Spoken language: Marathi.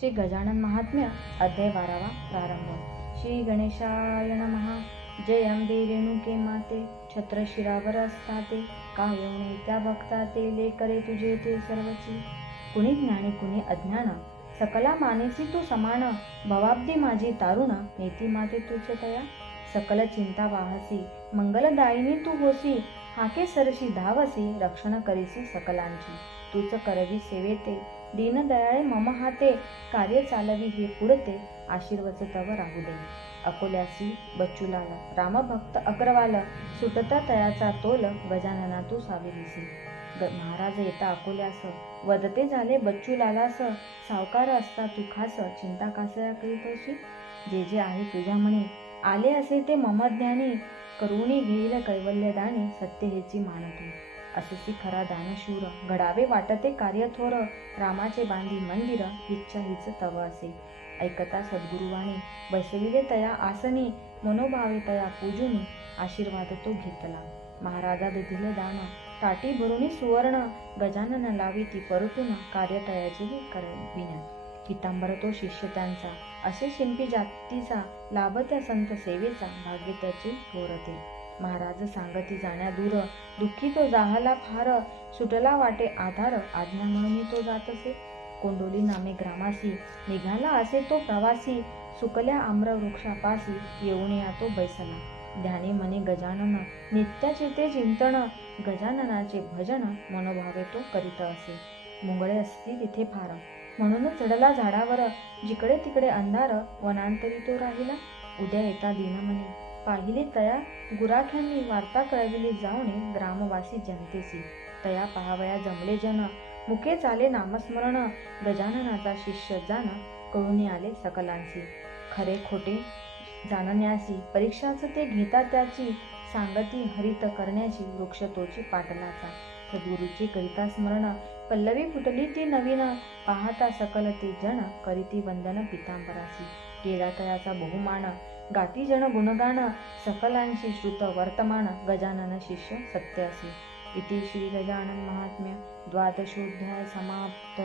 श्री गजानन महात्म्य अध्याय 12 प्रारंभ। श्री गणेशाय नमः। जय अंबे रेणुके माते, छत्र शिरावर असताते, कायवणे त्या भक्ता ते लेकरे तुझे ते सर्वची। कुणी ज्ञानी कुणी अज्ञान, सकला मानेसी तू समान, भवाब्दी माझी तारुण, नेती माते तुझ तया। सकल चिंता वाहसी, मंगलदायिनी तू होसी, हाके सरशी धावसी, रक्षण करीसी सकलांची। तूच करवी सेवेते, दीनदयाळे मम हाते, कार्य चालवी हे पुढते, आशीर्वच तव राहू दे। अकोल्यासी बच्चूलाल, रामभक्त अग्रवाल, सुटता तयाचा तोल, गजानना तू साविरीसी। महाराज येता अकोल्यास, वदते झाले बच्चूलालास, सावकार असता तू खास, चिंता कासया करीतोशी। जे जे आहे तुझ्या म्हणे, आले असे ते मम ज्ञानी, करुणी घेईल कैवल्यदानी, सत्य हेची मानतू। असेसी खरा दानशूर, घडावे वाटते कार्य थोर, रामाचे बांधी मंदिर, इच्छा हीच तव असे। ऐकता सद्गुरुवाणी, बसविले तया आसनी, मनोभावे तया पूजुनी, आशीर्वाद तो घेतला। महाराजा दिले दान, ताटी भरुनी सुवर्ण, गजानन लावी ती परतून, कार्य तयाचे करविण्या। पितांबर तो शिष्य त्यांचा, असे शिंपी जातीचा, लाभ त्या संत सेवेचा, भाग्य त्याचे थोरते। महाराज सांगती जाण्या दूर, दुःखी तो जाहला फार, सुटला वाटे आधार, आज्ञा म्हणून तो जातसे। कोंडोली नामे ग्रामासी, निघाला असे तो प्रवासी, सुकल्या आम्र वृक्षापासी, येऊन या तो बैसला। ध्यानी मने गजानन, नित्याचे ते चिंतन, गजाननाचे भजन, मनोभावे तो करीत असे। मुंगळे असती तिथे फार, म्हणून चढला झाडावर, जिकडे तिकडे अंधार, वनांतरी तो राहिला। उद्या येता दीनमनी, पाहिले तया गुराख्यांनी, वार्ता कळविली जाऊने ग्रामवासी जनतेसी। तया पहावया जमले जन, मुखे चाले नामस्मरण, गजाननाचा शिष्य जाण, कळून आले सकलांसी। खरे खोटे जाणण्यासी, परीक्षाच ते घेता त्याची, सांगती हरित करण्याची, वृक्ष तोची पाटलाचा। सद्गुरूची करिता स्मरण, पल्लवी फुटली ती नवीन, पाहता सकल ते जन, करीती वंदन पितांबरासी। केला तयाचा बहुमान, गाती जन गुणगान, सकलांची श्रुत वर्तमान, गजानन शिष्य सत्य असे। इति श्री गजानन महात्म्य द्वादशोऽध्याय समाप्त।